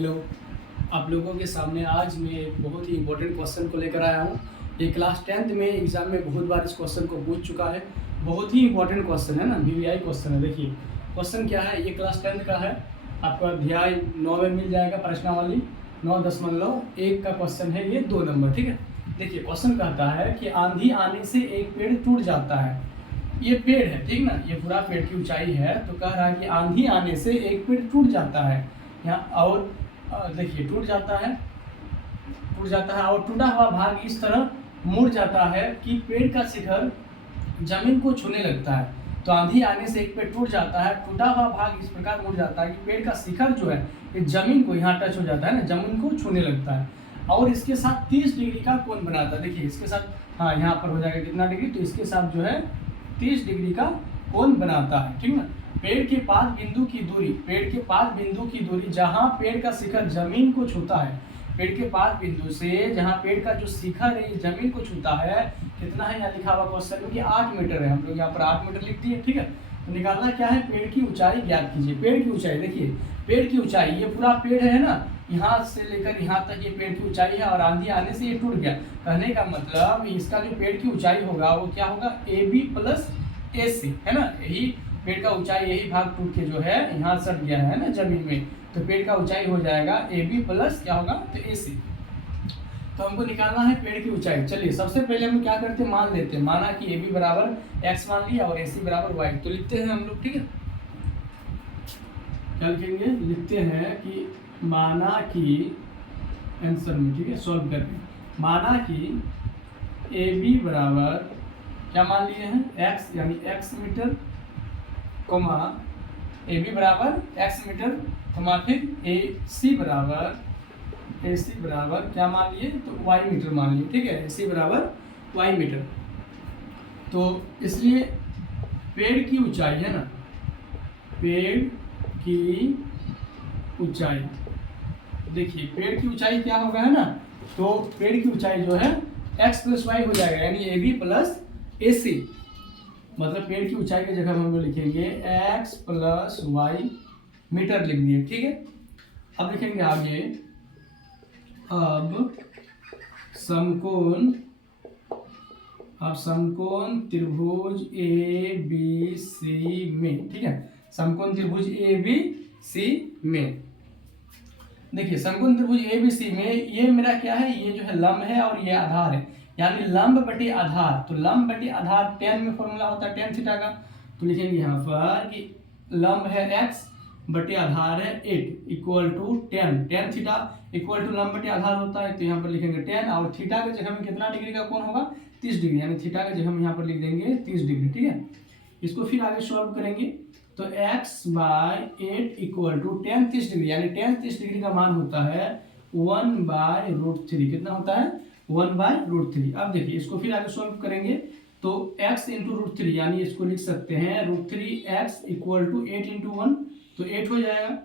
Hello, आप लोगों के सामने आज मैं एक बहुत ही इम्पोर्टेंट क्वेश्चन को लेकर आया हूँ। ये क्लास 10th में एग्ज़ाम में बहुत बार इस क्वेश्चन को पूछ चुका है। बहुत ही इम्पोर्टेंट क्वेश्चन है ना, वीवीआई क्वेश्चन है। देखिए क्वेश्चन क्या है, ये क्लास 10th का है। आपको अध्याय 9 में मिल जाएगा प्रश्नावली 9.1 का क्वेश्चन है, ये 2 नंबर। ठीक है, देखिए क्वेश्चन कहता है कि आंधी आने से एक पेड़ टूट जाता है। ये पेड़ है, ठीक ना, ये पूरा पेड़ की ऊंचाई है। तो कह रहा है कि आंधी आने से एक पेड़ टूट जाता है यहाँ, और देखिए टूट जाता है और टूटा हुआ भाग इस तरह मुड़ जाता है कि पेड़ का शिखर जमीन को छूने लगता है। तो आंधी आने से एक पेड़ टूट जाता है, टूटा हुआ भाग इस प्रकार मुड़ जाता है कि पेड़ का शिखर जो है ये जमीन को यहाँ टच हो जाता है ना, जमीन को छूने लगता है और इसके साथ 30 डिग्री का कोण बनाता है। देखिए इसके साथ, हाँ यहाँ पर हो जाएगा कितना डिग्री, तो इसके साथ जो है 30 डिग्री का कोण बनाता है। ठीक ना, पेड़ के 5 बिंदु की दूरी जहाँ पेड़ का शिखर जमीन को छूता है, पेड़ के 5 बिंदु से जहाँ पेड़ का जो शिखर है जमीन को छूता है, कितना है यहाँ लिखा हुआ क्वेश्चन में कि 8 मीटर है। हम लोग यहाँ पर 8 मीटर लिख दिए। ठीक है, तो निकालना क्या है, पेड़ की ऊंचाई ज्ञात कीजिए। पेड़ की ऊंचाई, देखिए पेड़ की ऊंचाई, ये पूरा पेड़ है ना, यहाँ से लेकर यहाँ तक ये पेड़ की ऊंचाई है और आंधी आने से ये टूट गया। कहने का मतलब इसका जो पेड़ की ऊंचाई होगा वो क्या होगा, AB प्लस AC है ना। यही पेड़ का ऊंचाई, यही भाग टूट के जो है यहाँ सट गया है ना जमीन में, तो पेड़ का ऊंचाई हो जाएगा AB प्लस क्या होगा, तो AC। तो हमको निकालना है पेड़ की ऊंचाई। चलिए सबसे पहले हम क्या करते हैं, मान लेते हैं। माना कि AB बराबर x मान लिया और AC बराबर y, तो लिखते हैं हम लोग। ठीक है, क्या लिखेंगे, लिखते हैं कि माना कि आंसर में, ठीक है, सॉल्व करके माना कि AB बराबर क्या मान लिए हैं, x यानी x मीटर, कोमा AB बराबर x मीटर, कोमा फिर AC बराबर क्या मान लिए, तो y मीटर मान लिए। ठीक है, AC बराबर y मीटर। तो इसलिए पेड़ की ऊंचाई है ना, पेड़ की ऊंचाई, देखिए पेड़ की ऊंचाई क्या होगा है ना, तो पेड़ की ऊंचाई जो है x प्लस वाई हो जाएगा, यानी AB प्लस AC। मतलब पेड़ की ऊंचाई की जगह हम लोग लिखेंगे x प्लस वाई मीटर लिख दिए। ठीक है, अब लिखेंगे आगे, अब समकोण त्रिभुज ABC में, ठीक है, समकोण त्रिभुज ABC में, देखिए समकोण त्रिभुज ABC में ये मेरा क्या है, ये जो है लंब है और ये आधार है, यानी लंब बटे आधार। तो लंब बटे आधार tan में फॉर्मूला होता है tan थीटा का। तो लिखेंगे यहाँ पर कि लंब है x बटे आधार है 8 equal to tan theta equal to लंब बटे आधार होता है। तो यहाँ पर लिखेंगे tan और थीटा के जगह में कितना डिग्री का कोण होगा, 30 डिग्री, यानी थीटा के जगह हम यहाँ पर लिख देंगे 30 डिग्री। ठीक है, इसको फिर आगे सॉल्व करेंगे तो x/8 equal to tan 30 degree, यानी tan 30 डिग्री का मान होता है 1/√3। कितना होता है, 1/√3। अब देखिए इसको फिर आगे सॉल्व करेंगे तो x इंटू √3, यानी इसको लिख सकते हैं √3x इक्वल टू 8 इंटू 1, तो 8 हो जाएगा।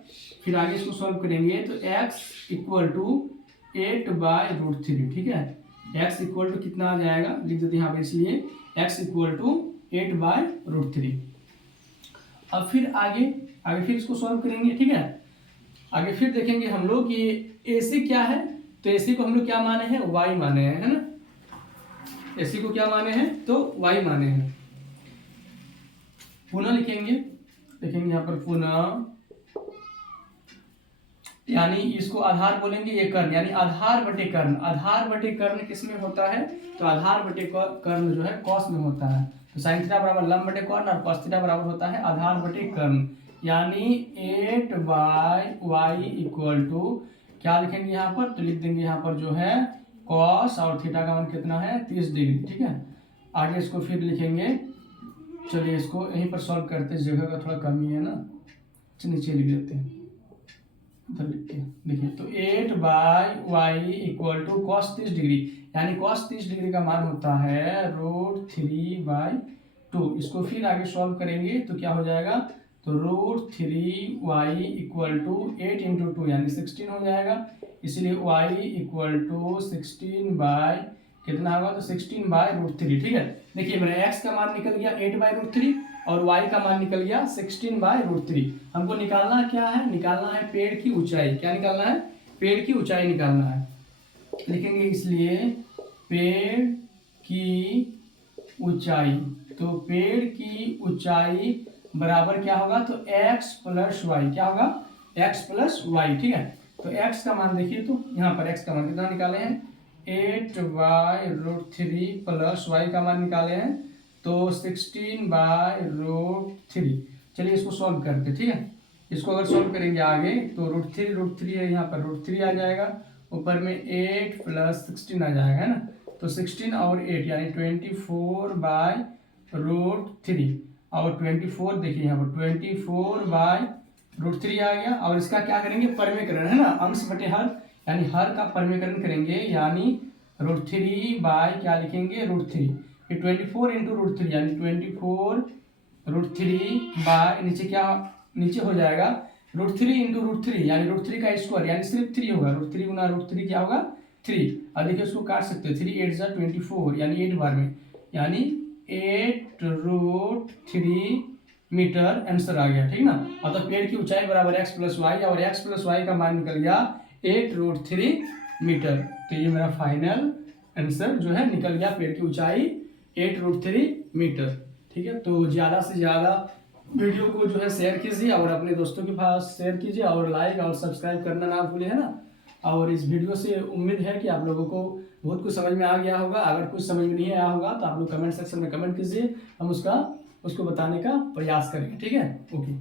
फिर आगे इसको सॉल्व करेंगे तो x इक्वल टू 8/√3। ठीक है, x इक्वल टू कितना आ जाएगा, लिख देते हैं यहाँ पर, इसलिए x इक्वल टू 8/√3। अब फिर आगे फिर इसको सॉल्व करेंगे। ठीक है, आगे फिर देखेंगे हम लोग कि AC क्या है, तो AC को हम लोग क्या माने हैं, y माने हैं, है ना। AC को क्या माने हैं, तो y माने हैं। पुनः लिखेंगे यहाँ पर पुनः, यानी इसको आधार बोलेंगे, ये कर्ण, यानी आधार बटे कर्ण। आधार बटे कर्ण किस में होता है, तो आधार बटे कर्ण जो है कॉस में होता है। तो साइन थीटा बराबर लंब बटे कर्ण और कॉस थीटा बराबर होता है आधार बटे कर्ण, यानी 8/y इक्वल टू क्या लिखेंगे यहाँ पर, तो लिख देंगे यहाँ पर जो है कॉस और थीटा का मान कितना है, 30 डिग्री। ठीक है, आगे इसको फिर लिखेंगे। चलिए इसको यहीं पर सॉल्व करते हैं, जगह का थोड़ा कमी है ना, नीचे लिख देते हैं, इधर लिखते हैं। देखिए तो 8/y equal to cos 30 degree, यानी कॉस 30 डिग्री का मान होता है √3/2। इसको फिर आगे सॉल्व करेंगे तो क्या हो जाएगा, तो √3y इक्वल टू 8 इंटू 2, यानी 16 हो जाएगा। इसलिए y इक्वल टू 16 कितना होगा, तो 16/√3। ठीक है, देखिए मेरा x का मान निकल गया 8/√3 और y का मान निकल गया 16/√3। हमको निकालना क्या है, निकालना है पेड़ की ऊंचाई। क्या निकालना है, पेड़ की ऊंचाई निकालना है। लिखेंगे इसलिए पेड़ की ऊंचाई, तो पेड़ की ऊंचाई बराबर क्या होगा, तो x प्लस वाई। क्या होगा, x प्लस वाई। ठीक है, तो x का मान देखिए, तो यहाँ पर x का मान कितना निकाले हैं, 8/√3 प्लस y का मान निकाले हैं तो 16/√3। चलिए इसको सॉल्व करते, ठीक है। इसको अगर सॉल्व करेंगे आगे तो √3 है, यहाँ पर √3 आ जाएगा, ऊपर में 8 प्लस 16 आ जाएगा, है ना। तो 16 और 8 यानी 24/√3 और 24 देखिए यहाँ पर 24/√3 आ गया। और इसका क्या करेंगे, परमेकरण, है ना, अंश बटे हर, यानी हर का परमेकरण करेंगे, यानी √3 बाय क्या लिखेंगे, √3। फिर 24 इंटू √3 यानी 24√3 बाय नीचे क्या, नीचे हो जाएगा √3 इंटू √3 यानी √3 का स्क्वायर यानी सिर्फ 3 होगा। √3 गुना √3 क्या होगा, 3। अब देखिए उसको काट सकते हैं, 3 8 जा 24 यानी 8 बार में, यानी 8√3 मीटर आंसर आ गया, ठीक ना। मतलब पेड़ की ऊंचाई बराबर x प्लस वाई, और x प्लस वाई का मान निकल गया 8√3 मीटर। तो ये मेरा फाइनल आंसर जो है निकल गया, पेड़ की ऊंचाई 8√3 मीटर। ठीक है, तो ज़्यादा से ज़्यादा वीडियो को जो है शेयर कीजिए और अपने दोस्तों के पास शेयर कीजिए, और लाइक और सब्सक्राइब करना ना भूलें, है ना। और इस वीडियो से उम्मीद है कि आप लोगों को बहुत कुछ समझ में आ गया होगा। अगर कुछ समझ में नहीं आया होगा तो आप लोग कमेंट सेक्शन में कमेंट कीजिए, हम उसको बताने का प्रयास करेंगे। ठीक है, ओके।